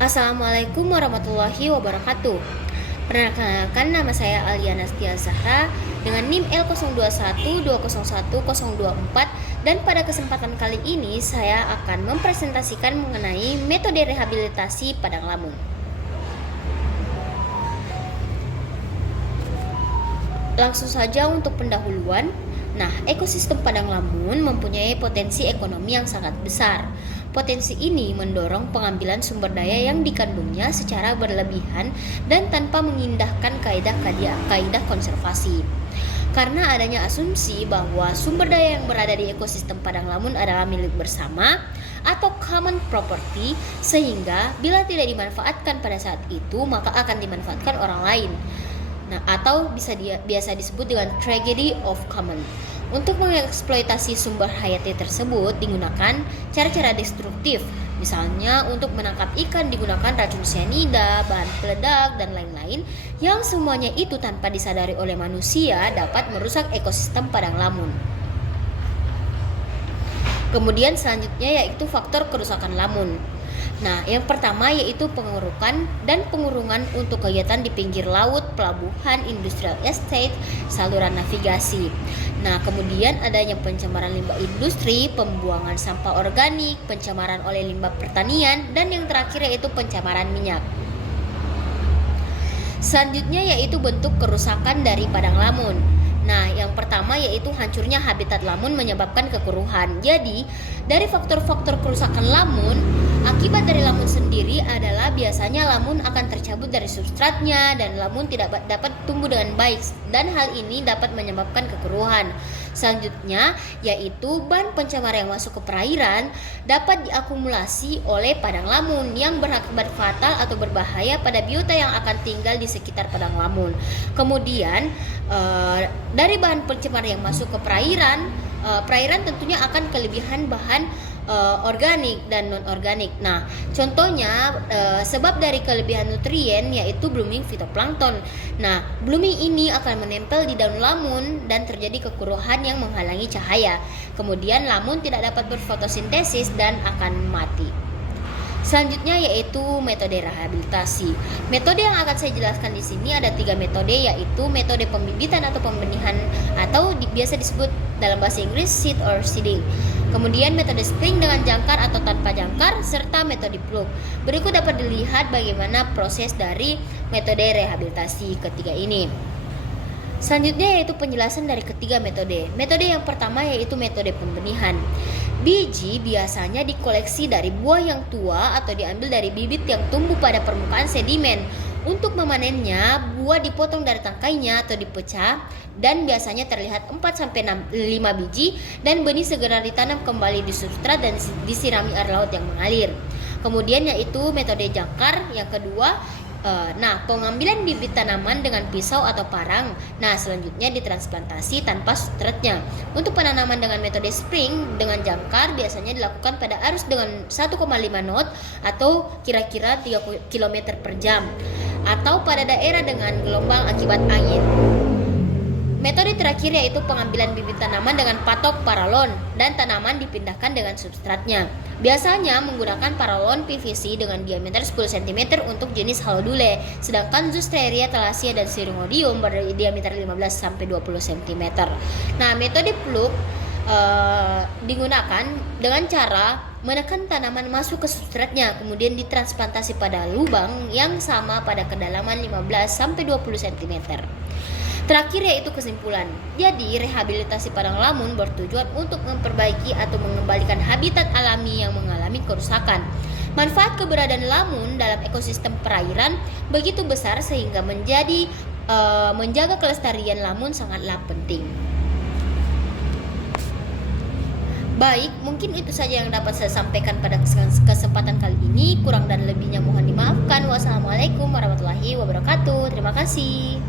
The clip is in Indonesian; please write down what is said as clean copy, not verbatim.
Assalamualaikum warahmatullahi wabarakatuh. Perkenalkan, nama saya Aliana Setia Zahra dengan NIM L0212011024, dan pada kesempatan kali ini saya akan mempresentasikan mengenai metode rehabilitasi Padang Lamun. Langsung saja untuk pendahuluan. Nah, ekosistem Padang Lamun mempunyai potensi ekonomi yang sangat besar. Potensi ini mendorong pengambilan sumber daya yang dikandungnya secara berlebihan dan tanpa mengindahkan kaidah konservasi. Karena adanya asumsi bahwa sumber daya yang berada di ekosistem Padang Lamun adalah milik bersama atau common property, sehingga bila tidak dimanfaatkan pada saat itu, maka akan dimanfaatkan orang lain. Nah, atau biasa disebut dengan tragedy of common. Untuk mengeksploitasi sumber hayati tersebut digunakan cara-cara destruktif. Misalnya untuk menangkap ikan digunakan racun cyanida, bahan peledak, dan lain-lain, yang semuanya itu tanpa disadari oleh manusia dapat merusak ekosistem Padang Lamun. Kemudian selanjutnya yaitu faktor kerusakan lamun. Nah, yang pertama yaitu pengurukan dan pengurungan untuk kegiatan di pinggir laut, pelabuhan, industrial estate, saluran navigasi. Nah, kemudian adanya pencemaran limbah industri, pembuangan sampah organik, pencemaran oleh limbah pertanian, dan yang terakhir yaitu pencemaran minyak. Selanjutnya yaitu bentuk kerusakan dari Padang Lamun. Nah, yang pertama yaitu hancurnya habitat lamun menyebabkan kekeruhan. Jadi, dari faktor-faktor kerusakan lamun, akibat dari lamun sendiri adalah biasanya lamun akan tercabut dari substratnya dan lamun tidak dapat tumbuh dengan baik, dan hal ini dapat menyebabkan kekeruhan. Selanjutnya yaitu bahan pencemar yang masuk ke perairan dapat diakumulasi oleh Padang Lamun yang berakibat fatal atau berbahaya pada biota yang akan tinggal di sekitar Padang Lamun. Kemudian dari bahan pencemar yang masuk ke perairan, perairan tentunya akan kelebihan bahan organik dan non-organik. Nah, contohnya sebab dari kelebihan nutrien yaitu blooming fitoplankton. Nah, blooming ini akan menempel di daun lamun dan terjadi kekeruhan yang menghalangi cahaya. Kemudian lamun tidak dapat berfotosintesis dan akan mati. Selanjutnya yaitu metode rehabilitasi. Metode yang akan saya jelaskan di sini ada 3 metode, yaitu metode pembibitan atau pembenihan atau biasa disebut dalam bahasa Inggris seed or seeding. Kemudian metode spring dengan jangkar atau tanpa jangkar, serta metode plug. Berikut dapat dilihat bagaimana proses dari metode rehabilitasi ketiga ini. Selanjutnya yaitu penjelasan dari ketiga metode. Metode yang pertama yaitu metode pembenihan. Biji biasanya dikoleksi dari buah yang tua atau diambil dari bibit yang tumbuh pada permukaan sedimen. Untuk memanennya, buah dipotong dari tangkainya atau dipecah dan biasanya terlihat 4-5 biji, dan benih segera ditanam kembali di substrat dan disirami air laut yang mengalir. Kemudian yaitu metode jangkar yang kedua. Pengambilan bibit tanaman dengan pisau atau parang. Nah, selanjutnya ditransplantasi tanpa substratnya. Untuk penanaman dengan metode spring dengan jangkar biasanya dilakukan pada arus dengan 1,5 knot atau kira-kira 3 km per jam, atau pada daerah dengan gelombang akibat angin. Metode terakhir yaitu pengambilan bibit tanaman dengan patok paralon dan tanaman dipindahkan dengan substratnya. Biasanya menggunakan paralon PVC dengan diameter 10 cm untuk jenis halodule, sedangkan Zostreria, Thalassia, dan Syringodium berdiameter 15-20 cm. Nah, metode plug digunakan dengan cara menekan tanaman masuk ke substratnya, kemudian ditransplantasi pada lubang yang sama pada kedalaman 15-20 cm. Terakhir yaitu kesimpulan. Jadi, rehabilitasi Padang Lamun bertujuan untuk memperbaiki atau mengembalikan habitat alami yang mengalami kerusakan. Manfaat keberadaan lamun dalam ekosistem perairan begitu besar sehingga menjaga kelestarian lamun sangatlah penting. Baik, mungkin itu saja yang dapat saya sampaikan pada kesempatan kali ini. Kurang dan lebihnya mohon dimaafkan. Wassalamualaikum warahmatullahi wabarakatuh. Terima kasih.